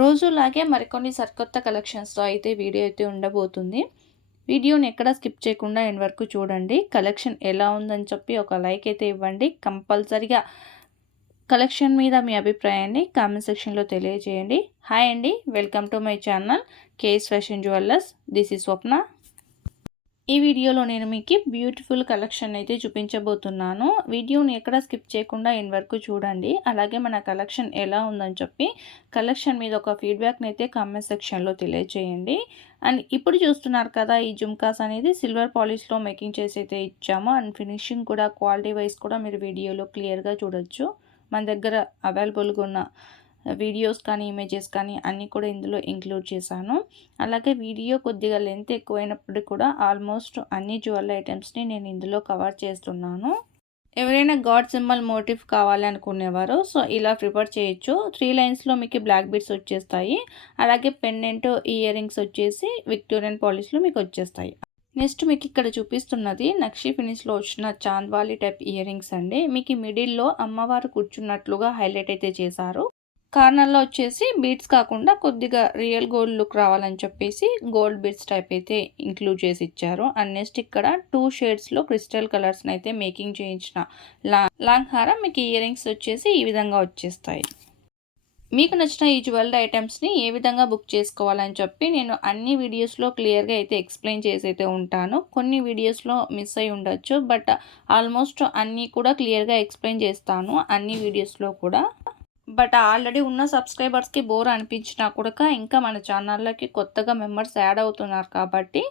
రోజులాగే మరికొన్ని సరికొత్త కలెక్షన్స్‌తో అయితే వీడియో అయితే ఉండబోతుంది. వీడియోని ఎక్కడ స్కిప్ చేయకుండా ఎండ్ వరకు చూడండి. కలెక్షన్ ఎలా ఉందని చెప్పి ఒక లైక్ అయితే ఇవ్వండి. కంపల్సరీగా కలెక్షన్ మీద మీ అభిప్రాయాన్ని కామెంట్ సెక్షన్‌లో తెలియజేయండి. హాయ్ అండి. Welcome to my channel KS fashion jewellers. This is Swapna. ఈ వీడియోలో నేను మీకు బ్యూటిఫుల్ కలెక్షన్ అయితే చూపించబోతున్నాను. వీడియోని ఎక్కడ స్కిప్ చేయకుండా ఎండ్ వరకు చూడండి. అలాగే మన కలెక్షన్ ఎలా ఉందని చెప్పి కలెక్షన్ మీద ఒక ఫీడ్బ్యాక్ని అయితే కామెంట్ సెక్షన్లో తెలియజేయండి. అండ్ ఇప్పుడు చూస్తున్నారు కదా, ఈ జుమ్కాస్ అనేది సిల్వర్ పాలిష్లో మేకింగ్ చేసి అయితే ఇచ్చాము. అండ్ ఫినిషింగ్ కూడా క్వాలిటీ వైజ్ కూడా మీరు వీడియోలో క్లియర్గా చూడొచ్చు. మన దగ్గర అవైలబుల్గా ఉన్న వీడియోస్ కానీ ఇమేజెస్ కానీ అన్నీ కూడా ఇందులో ఇంక్లూడ్ చేశాను. అలాగే వీడియో కొద్దిగా లెంత్ ఎక్కువైనప్పటికీ కూడా ఆల్మోస్ట్ అన్ని జ్యువెలరీ ఐటమ్స్ని నేను ఇందులో కవర్ చేస్తున్నాను. ఎవరైనా గాడ్ సింబల్ మోటివ్ కావాలి అనుకునేవారు సో ఇలా ప్రిపేర్ చేయొచ్చు. 3 లైన్స్లో మీకు బ్లాక్ బీడ్స్ వచ్చేస్తాయి. అలాగే పెండెంట్ ఇయర్ రింగ్స్ వచ్చేసి విక్టోరియన్ పాలిష్లో మీకు వచ్చేస్తాయి. నెక్స్ట్ మీకు ఇక్కడ చూపిస్తున్నది నక్షి ఫినిష్లో వచ్చిన చాంద్వాలి టైప్ ఇయర్ రింగ్స్ అండి. మీకు మిడిల్లో అమ్మవారు కూర్చున్నట్లుగా హైలైట్ అయితే చేశారు. కార్నర్లో వచ్చేసి బీడ్స్ కాకుండా కొద్దిగా రియల్ గోల్డ్ లుక్ రావాలని చెప్పేసి గోల్డ్ బీడ్స్ టైప్ అయితే ఇంక్లూడ్ చేసి ఇచ్చారు. అండ్ నెక్స్ట్ ఇక్కడ 2 షేడ్స్లో క్రిస్టల్ కలర్స్ని అయితే మేకింగ్ చేయించిన లాంగ్ హారం మీకు ఇయర్ రింగ్స్ వచ్చేసి ఈ విధంగా వచ్చేస్తాయి. మీకు నచ్చిన ఈ జ్యువెలరీ ఐటమ్స్ని ఏ విధంగా బుక్ చేసుకోవాలని చెప్పి నేను అన్ని వీడియోస్లో క్లియర్గా అయితే ఎక్స్ప్లెయిన్ చేసి అయితే ఉంటాను. కొన్ని వీడియోస్లో మిస్ అయి ఉండొచ్చు, బట్ ఆల్మోస్ట్ అన్నీ కూడా క్లియర్గా ఎక్స్ప్లెయిన్ చేస్తాను అన్ని వీడియోస్లో కూడా. బట్ ఆల్రెడీ ఉన్న సబ్స్క్రైబర్స్కి బోర్ అనిపించినా కూడా ఇంకా మన ఛానల్లోకి కొత్తగా మెంబర్స్ యాడ్ అవుతున్నారు కాబట్టి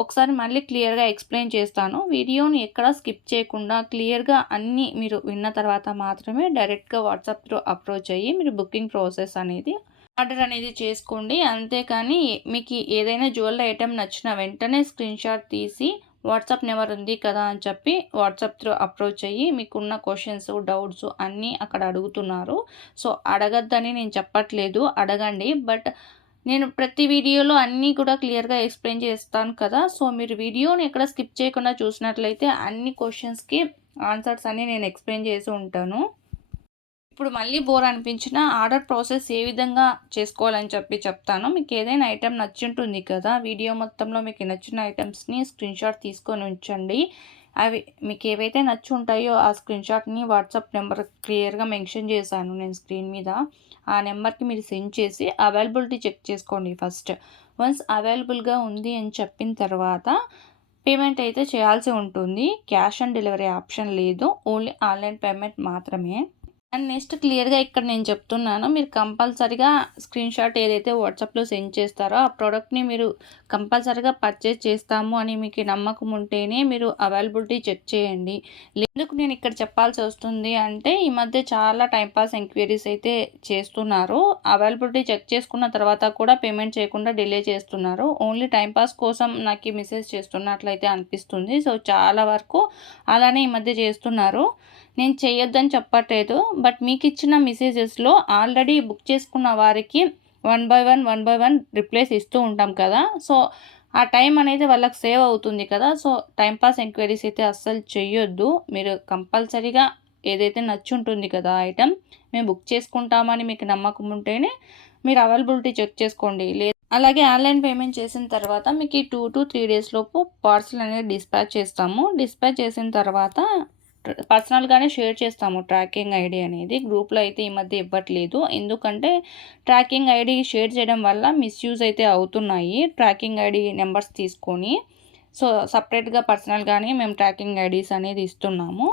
ఒకసారి మళ్ళీ క్లియర్గా ఎక్స్ప్లెయిన్ చేస్తాను. వీడియోని ఎక్కడ స్కిప్ చేయకుండా క్లియర్గా అన్నీ మీరు విన్న తర్వాత మాత్రమే డైరెక్ట్గా వాట్సాప్ త్రూ అప్రోచ్ అయ్యి మీరు బుకింగ్ ప్రాసెస్ అనేది ఆర్డర్ అనేది చేసుకోండి. అంతేకాని మీకు ఏదైనా జ్యువెలరీ ఐటెం నచ్చిన వెంటనే స్క్రీన్ షాట్ తీసి వాట్సాప్ నెంబర్ ఉంది కదా అని చెప్పి వాట్సాప్ త్రూ అప్రోచ్ అయ్యి మీకున్న క్వశ్చన్స్ డౌట్స్ అన్నీ అక్కడ అడుగుతున్నారు. సో అడగద్దని నేను చెప్పట్లేదు, అడగండి. బట్ నేను ప్రతి వీడియోలో అన్నీ కూడా క్లియర్గా ఎక్స్ప్లెయిన్ చేస్తాను కదా. సో మీరు వీడియోని ఎక్కడ స్కిప్ చేయకుండా చూసినట్లయితే అన్ని క్వశ్చన్స్కి ఆన్సర్స్ అన్నీ నేను ఎక్స్ప్లెయిన్ చేసి ఉంటాను. ఇప్పుడు మళ్ళీ బోర్ అనిపించిన ఆర్డర్ ప్రాసెస్ ఏ విధంగా చేసుకోవాలని చెప్పి చెప్తాను. మీకు ఏదైనా ఐటెం నచ్చుంటుంది కదా, వీడియో మొత్తంలో మీకు నచ్చిన ఐటమ్స్ని స్క్రీన్ షాట్ తీసుకొని ఉంచండి. అవి మీకు ఏవైతే నచ్చి ఉంటాయో ఆ స్క్రీన్ షాట్ని వాట్సాప్ నెంబర్ క్లియర్గా మెన్షన్ చేశాను నేను స్క్రీన్ మీద. ఆ నెంబర్కి మీరు సెండ్ చేసి అవైలబిలిటీ చెక్ చేసుకోండి ఫస్ట్. వన్స్ అవైలబుల్గా ఉంది అని చెప్పిన తర్వాత పేమెంట్ అయితే చేయాల్సి ఉంటుంది. క్యాష్ ఆన్ డెలివరీ ఆప్షన్ లేదు, ఓన్లీ ఆన్లైన్ పేమెంట్ మాత్రమే. అండ్ నెక్స్ట్ క్లియర్గా ఇక్కడ నేను చెప్తున్నాను, మీరు కంపల్సరీగా స్క్రీన్ షాట్ ఏదైతే వాట్సాప్లో సెండ్ చేస్తారో ఆ ప్రోడక్ట్ని మీరు కంపల్సరీగా పర్చేస్ చేస్తాము అని మీకు నమ్మకం ఉంటేనే మీరు అవైలబిలిటీ చెక్ చేయండి. ఎందుకు నేను ఇక్కడ చెప్పాల్సి వస్తుంది అంటే ఈ మధ్య చాలా టైంపాస్ ఎంక్వైరీస్ అయితే చేస్తున్నారు. అవైలబిలిటీ చెక్ చేసుకున్న తర్వాత కూడా పేమెంట్ చేయకుండా డిలే చేస్తున్నారు. ఓన్లీ టైంపాస్ కోసం నాకు మెసేజ్ చేస్తున్నట్లయితే అనిపిస్తుంది. సో చాలా వరకు అలానే ఈ మధ్య చేస్తున్నారు. నేను చేయొద్దని చెప్పట్లేదు, బట్ మీకు ఇచ్చిన మెసేజెస్లో ఆల్రెడీ బుక్ చేసుకున్న వారికి 1 బై 1 రిప్లైస్ ఇస్తూ ఉంటాం కదా. సో ఆ టైం అనేది వాళ్ళకి సేవ్ అవుతుంది కదా. సో టైంపాస్ ఎంక్వైరీస్ అయితే అస్సలు చేయొద్దు. మీరు కంపల్సరీగా ఏదైతే నచ్చుంటుంది కదా ఐటెం, మేము బుక్ చేసుకుంటామని మీకు నమ్మకం ఉంటేనే మీరు అవైలబిలిటీ చెక్ చేసుకోండి. అలాగే ఆన్లైన్ పేమెంట్ చేసిన తర్వాత మీకు 2 to 3 డేస్ లోపు పార్సల్ అనేది డిస్పాచ్ చేస్తాము. డిస్పాచ్ చేసిన తర్వాత పర్సనల్గానే షేర్ చేస్తాము ట్రాకింగ్ ఐడి అనేది. గ్రూప్లో అయితే ఈ మధ్య ఇవ్వట్లేదు, ఎందుకంటే ట్రాకింగ్ ఐడి షేర్ చేయడం వల్ల మిస్యూజ్ అయితే అవుతున్నాయి ట్రాకింగ్ ఐడి నెంబర్స్ తీసుకొని. సో సపరేట్గా పర్సనల్గానే మేము ట్రాకింగ్ ఐడీస్ అనేది ఇస్తున్నాము.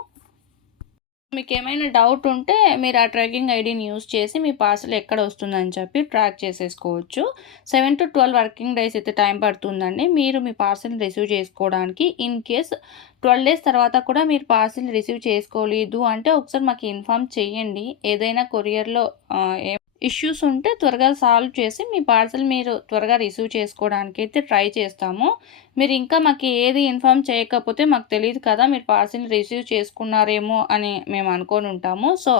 మీకు ఏమైనా డౌట్ ఉంటే మీరు ఆ ట్రాకింగ్ ఐడిని యూస్ చేసి మీ పార్సల్ ఎక్కడ వస్తుందని చెప్పి ట్రాక్ చేసేసుకోవచ్చు. 7 to 12 వర్కింగ్ డేస్ అయితే టైం పడుతుందండి మీరు మీ పార్సల్ని రిసీవ్ చేసుకోవడానికి. ఇన్ కేస్ 12 డేస్ తర్వాత కూడా మీరు పార్సల్ రిసీవ్ చేసుకోలేదు అంటే ఒకసారి మాకు ఇన్ఫామ్ చేయండి. ఏదైనా కొరియర్లో ఇష్యూస్ ఉంటే త్వరగా సాల్వ్ చేసి మీ పార్సల్ మీరు త్వరగా రిసీవ్ చేసుకోవడానికి అయితే ట్రై చేస్తాము. మీరు ఇంకా మాకు ఏది ఇన్ఫామ్ చేయకపోతే మాకు తెలియదు కదా, మీరు పార్సల్ రిసీవ్ చేసుకున్నారేమో అని మేము అనుకొని ఉంటాము. సో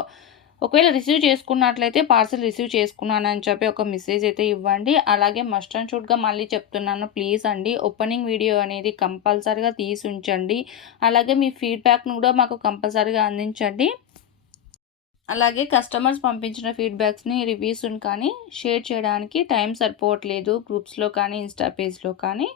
ఒకవేళ రిసీవ్ చేసుకున్నట్లయితే పార్సల్ రిసీవ్ చేసుకున్నానని చెప్పి ఒక మెసేజ్ అయితే ఇవ్వండి. అలాగే మస్ట్ అండ్ షుడ్గా మళ్ళీ చెప్తున్నాను, ప్లీజ్ అండి ఓపెనింగ్ వీడియో అనేది కంపల్సరీగా తీసి ఉంచండి. అలాగే మీ ఫీడ్బ్యాక్ను కూడా మాకు కంపల్సరీగా అందించండి. అలాగే కస్టమర్స్ పంపించిన ఫీడ్‌బ్యాక్స్‌ని, రివ్యూస్‌ని కానీ షేర్ చేయడానికి టైం సరిపోవట్లేదు. గ్రూప్స్‌లో కానీ, ఇన్‌స్టా పేజ్‌లో కానీ.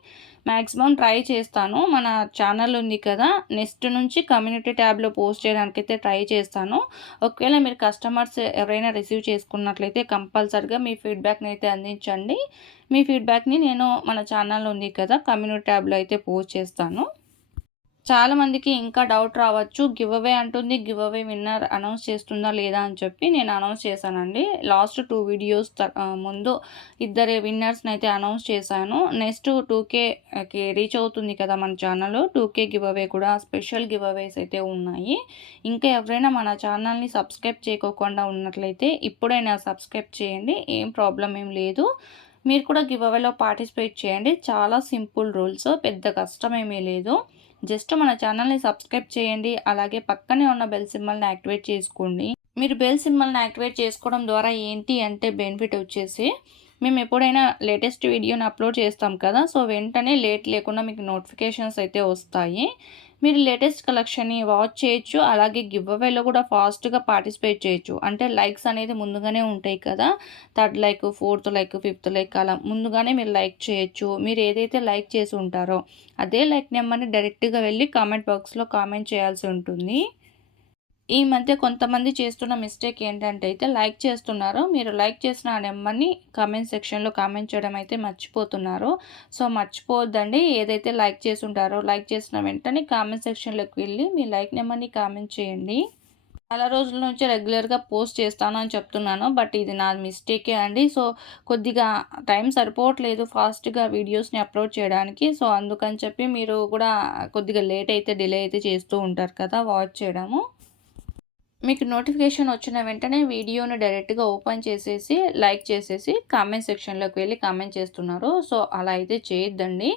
మాక్సిమం ట్రై చేస్తాను. మన ఛానల్ ఉంది కదా! నెక్స్ట్ నుంచి కమ్యూనిటీ ట్యాబ్‌లో పోస్ట్ చేయడానికైతే ట్రై చేస్తాను. ఒకవేళ మీరు కస్టమర్స్ ఎవరైనా రిసీవ్ చేసుకున్నట్లయితే కంపల్సరీగా మీ ఫీడ్‌బ్యాక్‌ని అయితే అందించండి. మీ ఫీడ్‌బ్యాక్‌ని నేను మన ఛానల్ ఉంది కదా! కమ్యూనిటీ ట్యాబ్‌లో అయితే పోస్ట్ చేస్తాను. చాలామందికి ఇంకా డౌట్ రావచ్చు. గివ్ అవే అంటుంది. గివ్ అవే విన్నర్ అనౌన్స్ చేస్తుందా లేదా అని చెప్పి నేను అనౌన్స్ చేశానండి. లాస్ట్ 2 వీడియోస్ ముందు ఇద్దరు విన్నర్స్‌నైతే అనౌన్స్ చేశాను. నెక్స్ట్ 2Kకి రీచ్ అవుతుంది కదా మన ఛానల్. 2K గివ్ అవే కూడా స్పెషల్ గివ్ అవేస్ అయితే ఉన్నాయి. ఇంకా ఎవరైనా మన ఛానల్‌ని సబ్స్క్రైబ్ చేయకోకుండా ఉన్నట్లయితే ఇప్పుడైనా సబ్స్క్రైబ్ చేయండి. ఏం ప్రాబ్లమ్ ఏం లేదు. మీరు కూడా గివ్ అవేలో పార్టిసిపేట్ చేయండి. చాలా సింపుల్ రూల్స్. పెద్ద కష్టమేమీ లేదు. జస్ట్ మన ఛానల్‌ని సబ్స్క్రైబ్ చేయండి. అలాగే పక్కనే ఉన్న బెల్ సింబల్‌ని యాక్టివేట్ చేసుకోండి. మీరు బెల్ సింబల్‌ని యాక్టివేట్ చేసుకోవడం ద్వారా ఏంటి అంటే బెనిఫిట్ వచ్చేసి మేము ఎప్పుడైనా లేటెస్ట్ వీడియోని అప్లోడ్ చేస్తాం కదా! సో, వెంటనే లేట్ లేకుండా మీకు నోటిఫికేషన్స్ అయితే వస్తాయి. మీరు లేటెస్ట్ కలెక్షన్‌ని వాచ్ చేయొచ్చు. అలాగే గివ్ అవేలో కూడా ఫాస్ట్‌గా పార్టిసిపేట్ చేయొచ్చు. అంటే లైక్స్ అనేది ముందుగానే ఉంటాయి కదా! Third like, fourth like, fifth like అలా ముందుగానే మీరు లైక్ చేయొచ్చు. మీరు ఏదైతే లైక్ చేసి ఉంటారో అదే లైక్ నెంబర్‌ని డైరెక్ట్‌గా వెళ్ళి కామెంట్ బాక్స్‌లో కామెంట్ చేయాల్సి ఉంటుంది. ఈ మధ్య కొంతమంది చేస్తున్న మిస్టేక్ ఏంటంటే అయితే లైక్ చేస్తున్నారు. మీరు లైక్ చేసిన ఆ నెంబర్‌ని కామెంట్ సెక్షన్‌లో కామెంట్ చేయడం అయితే మర్చిపోతున్నారు. సో, మర్చిపోవద్దండి. ఏదైతే లైక్ చేసుంటారో లైక్ చేసిన వెంటనే కామెంట్ సెక్షన్‌లోకి వెళ్ళి మీ లైక్ నెంబర్‌ని కామెంట్ చేయండి. చాలా రోజుల నుంచి రెగ్యులర్‌గా పోస్ట్ చేస్తాను అని చెప్తున్నాను. బట్ ఇది నా మిస్టేకే అండి. సో, కొద్దిగా టైం సరిపోవట్లేదు ఫాస్ట్‌గా వీడియోస్‌ని అప్‌లోడ్ చేయడానికి. సో, అందుకని చెప్పి మీరు కూడా కొద్దిగా లేట్ అయితే డిలే అయితే చేస్తూ ఉంటారు కదా! వాచ్ చేయడము. మీకు నోటిఫికేషన్ వచ్చిన వెంటనే వీడియోని డైరెక్ట్‌గా ఓపెన్ చేసేసి, లైక్ చేసేసి, కామెంట్ సెక్షన్‌లోకి వెళ్ళి కామెంట్ చేస్తున్నారు. సో, అలా అయితే చేయొద్దండి.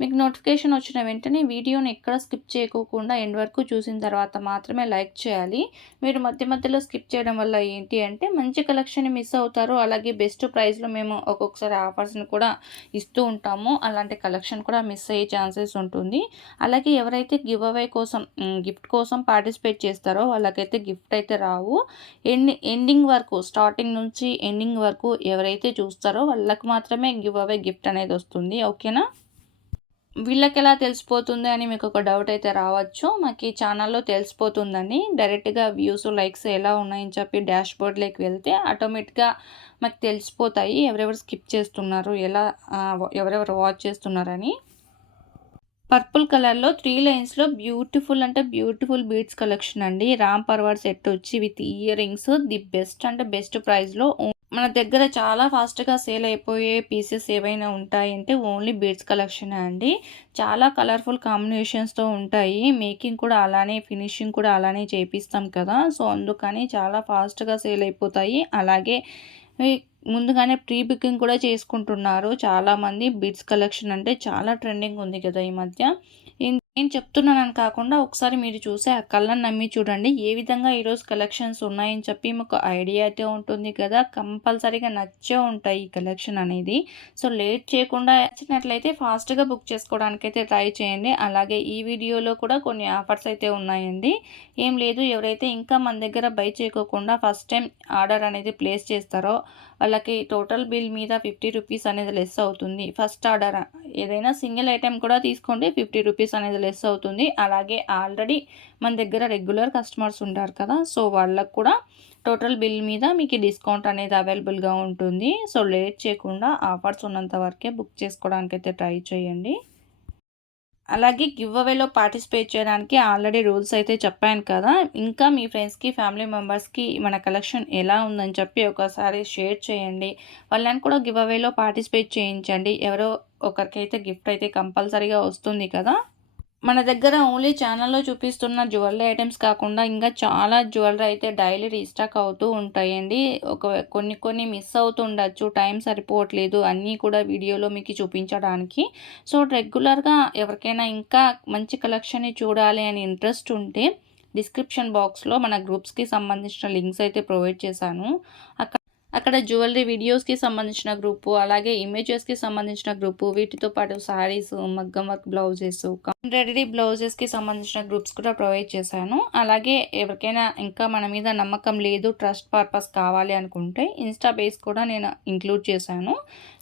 మీకు నోటిఫికేషన్ వచ్చిన వెంటనే వీడియోని ఎక్కడ స్కిప్ చేయకోకుండా ఎండ్ వరకు చూసిన తర్వాత మాత్రమే లైక్ చేయాలి. మీరు మధ్య మధ్యలో స్కిప్ చేయడం వల్ల ఏంటి అంటే మంచి కలెక్షన్‌ని మిస్ అవుతారు. అలాగే బెస్ట్ ప్రైస్‌లో మేము ఒక్కొక్కసారి ఆఫర్స్‌ని కూడా ఇస్తూ ఉంటాము. అలాంటి కలెక్షన్ కూడా మిస్ అయ్యే ఛాన్సెస్ ఉంటుంది. అలాగే ఎవరైతే గివ్ అవే కోసం గిఫ్ట్ కోసం పార్టిసిపేట్ చేస్తారో వాళ్ళకైతే గిఫ్ట్ అయితే రావు. ఎండింగ్ వరకు స్టార్టింగ్ నుంచి ఎండింగ్ వరకు ఎవరైతే చూస్తారో వాళ్ళకి మాత్రమే గివ్ అవే గిఫ్ట్ అనేది వస్తుంది. ఓకేనా? వీళ్ళకెలా తెలిసిపోతుంది అని మీకు ఒక డౌట్ అయితే రావచ్చు. మాకు ఈ ఛానల్‌లో తెలిసిపోతుందండి. డైరెక్ట్‌గా వ్యూస్, లైక్స్ ఎలా ఉన్నాయని చెప్పి డాష్‌బోర్డ్‌లోకి వెళ్తే ఆటోమేటిక్‌గా మాకు తెలిసిపోతాయి. ఎవరెవరు స్కిప్ చేస్తున్నారు, ఎవరెవరు వాచ్ చేస్తున్నారని. పర్పుల్ కలర్‌లో 3 లైన్స్‌లో బ్యూటిఫుల్ అంటే బ్యూటిఫుల్ బీడ్స్ కలెక్షన్ అండి. రామ్ పర్వార్ సెట్ వచ్చి with ear rings the best అంటే బెస్ట్ ప్రైస్‌లో మన దగ్గర చాలా ఫాస్ట్‌గా సేల్ అయిపోయే పీసెస్ ఏవైనా ఉంటాయంటే ఓన్లీ బీడ్స్ కలెక్షనే అండి. చాలా కలర్‌ఫుల్ కాంబినేషన్స్‌తో ఉంటాయి. మేకింగ్ కూడా అలానే, ఫినిషింగ్ కూడా అలానే చేపిస్తాం కదా! సో, అందుకని చాలా ఫాస్ట్‌గా సేల్ అయిపోతాయి. అలాగే ఈ ముందుగానే ప్రీ బుకింగ్ కూడా చేసుకుంటున్నారు చాలామంది. బిడ్స్ కలెక్షన్ అంటే చాలా ట్రెండింగ్ ఉంది కదా ఈ మధ్య. నేను చెప్తున్నానని కాకుండా ఒకసారి మీరు చూసి ఆ కళ్ళని నమ్మి చూడండి. ఏ విధంగా ఈరోజు కలెక్షన్స్ ఉన్నాయని చెప్పి మీకు ఐడియా అయితే ఉంటుంది కదా! కంపల్సరీగా నచ్చే ఉంటాయి ఈ కలెక్షన్ అనేది. సో, లేట్ చేయకుండా నచ్చినట్లయితే ఫాస్ట్‌గా బుక్ చేసుకోవడానికైతే ట్రై చేయండి. అలాగే ఈ వీడియోలో కూడా కొన్ని ఆఫర్స్ అయితే ఉన్నాయండి. ఏం లేదు, ఎవరైతే ఇంకా మన దగ్గర బై చేయకోకుండా ఫస్ట్ టైం ఆర్డర్ అనేది ప్లేస్ చేస్తారో వాళ్ళకి టోటల్ బిల్ మీద 50 రూపీస్ అనేది లెస్ అవుతుంది. ఫస్ట్ ఆర్డర్ ఏదైనా సింగిల్ ఐటెం కూడా తీసుకోండి, 50 రూపీస్ అనేది లెస్ అవుతుంది. అలాగే ఆల్రెడీ మన దగ్గర రెగ్యులర్ కస్టమర్స్ ఉంటారు కదా! సో, వాళ్ళకి కూడా టోటల్ బిల్ మీద మీకు డిస్కౌంట్ అనేది అవైలబుల్‌గా ఉంటుంది. సో, లేట్ చేయకుండా ఆఫర్స్ ఉన్నంత వరకే బుక్ చేసుకోవడానికైతే ట్రై చేయండి. అలాగే గివ్ అవేలో పార్టిసిపేట్ చేయడానికి ఆల్రెడీ రూల్స్ అయితే చెప్పాను కదా! ఇంకా మీ ఫ్రెండ్స్‌కి, ఫ్యామిలీ మెంబర్స్‌కి మన కలెక్షన్ ఎలా ఉందని చెప్పి ఒకసారి షేర్ చేయండి. వాళ్ళని కూడా గివ్ అవేలో పార్టిసిపేట్ చేయించండి. ఎవరో ఒకరికైతే గిఫ్ట్ అయితే కంపల్సరీగా వస్తుంది కదా! మన దగ్గర ఓన్లీ ఛానల్‌లో చూపిస్తున్న జ్యువెలరీ ఐటెమ్స్ కాకుండా ఇంకా చాలా జ్యువెలరీ అయితే డైలీ రీస్టాక్ అవుతూ ఉంటాయండి. కొన్ని కొన్ని మిస్ అవుతుండొచ్చు. టైం సరిపోవట్లేదు అన్నీ కూడా వీడియోలో మీకు చూపించడానికి. సో, రెగ్యులర్‌గా ఎవరికైనా ఇంకా మంచి కలెక్షన్‌ని చూడాలి అని ఇంట్రెస్ట్ ఉంటే డిస్క్రిప్షన్ బాక్స్‌లో మన గ్రూప్స్‌కి సంబంధించిన లింక్స్ అయితే ప్రొవైడ్ చేశాను. అక్కడ జ్యువెలరీ వీడియోస్‌కి సంబంధించిన గ్రూపు, అలాగే ఇమేజెస్‌కి సంబంధించిన గ్రూపు, వీటితో పాటు శారీస్, మగ్గం వర్క్ బ్లౌజెస్, ఎంబ్రాయిడరీ బ్లౌజెస్‌కి సంబంధించిన గ్రూప్స్ కూడా ప్రొవైడ్ చేశాను. అలాగే ఎవరికైనా ఇంకా మన మీద నమ్మకం లేదు, ట్రస్ట్ పర్పస్ కావాలి అనుకుంటే ఇన్‌స్టా పేజ్ కూడా నేను ఇంక్లూడ్ చేశాను.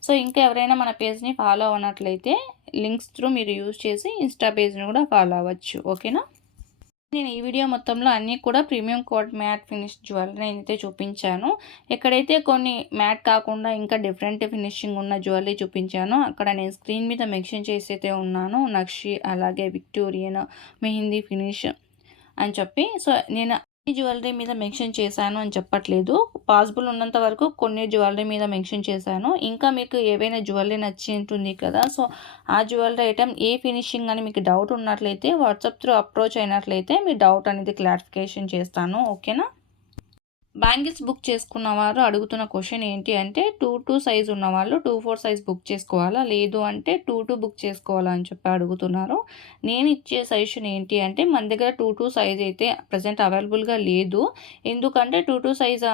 సో, ఇంకా ఎవరైనా మన పేజ్‌ని ఫాలో అవ్వనట్లయితే లింక్స్ త్రూ మీరు యూజ్ చేసి ఇన్‌స్టా పేజ్‌ని కూడా ఫాలో అవ్వచ్చు. ఓకేనా? నేను ఈ వీడియో మొత్తంలో అన్నీ కూడా premium coat matte finish jewellery అయితే చూపించాను. ఎక్కడైతే కొన్ని మ్యాట్ కాకుండా ఇంకా డిఫరెంట్ ఫినిషింగ్ ఉన్న జ్యువెలరీ చూపించానో అక్కడ నేను స్క్రీన్ మీద మెన్షన్ చేసి అయితే ఉన్నాను. నక్షి, అలాగే విక్టోరియన్, మెహందీ ఫినిష్ అని చెప్పి. సో, నేను అన్ని జ్యువెలరీ మీద మెన్షన్ చేశాను అని చెప్పట్లేదు. పాసిబుల్ ఉన్నంత వరకు కొన్ని జ్యువెలరీ మీద మెన్షన్ చేశాను. ఇంకా మీకు ఏవైనా జ్యువెలరీ నచ్చి ఉంటుంది కదా! సో, ఆ జ్యువెలరీ ఐటెమ్ ఏ ఫినిషింగ్ అని మీకు డౌట్ ఉన్నట్లయితే వాట్సాప్ త్రూ అప్రోచ్ అయినట్లయితే మీ డౌట్ అనేది క్లారిఫికేషన్ చేస్తాను. ఓకేనా? బ్యాంగిల్స్ బుక్ చేసుకున్న వారు అడుగుతున్న క్వశ్చన్ ఏంటి అంటే 2-2 సైజ్ ఉన్నవాళ్ళు 2-4 సైజ్ బుక్ చేసుకోవాలా? లేదు అంటే 2-2 బుక్ చేసుకోవాలా అని చెప్పి అడుగుతున్నారు. నేను ఇచ్చే సజెషన్ ఏంటి అంటే మన దగ్గర 2-2 సైజ్ అయితే ప్రెజెంట్ అవైలబుల్‌గా లేదు. ఎందుకంటే 2-2 సైజ్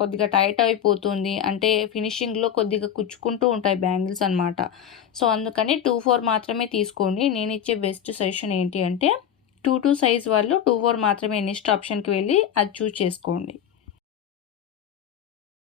కొద్దిగా టైట్ అయిపోతుంది. అంటే ఫినిషింగ్‌లో కొద్దిగా కుచ్చుకుంటూ ఉంటాయి బ్యాంగిల్స్ అనమాట. సో, అందుకని 2-4 మాత్రమే తీసుకోండి. నేను ఇచ్చే బెస్ట్ సజెషన్ ఏంటి అంటే 2-2 సైజ్ వాళ్ళు 2-4 మాత్రమే నెక్స్ట్ ఆప్షన్‌కి వెళ్ళి అది చూజ్ చేసుకోండి.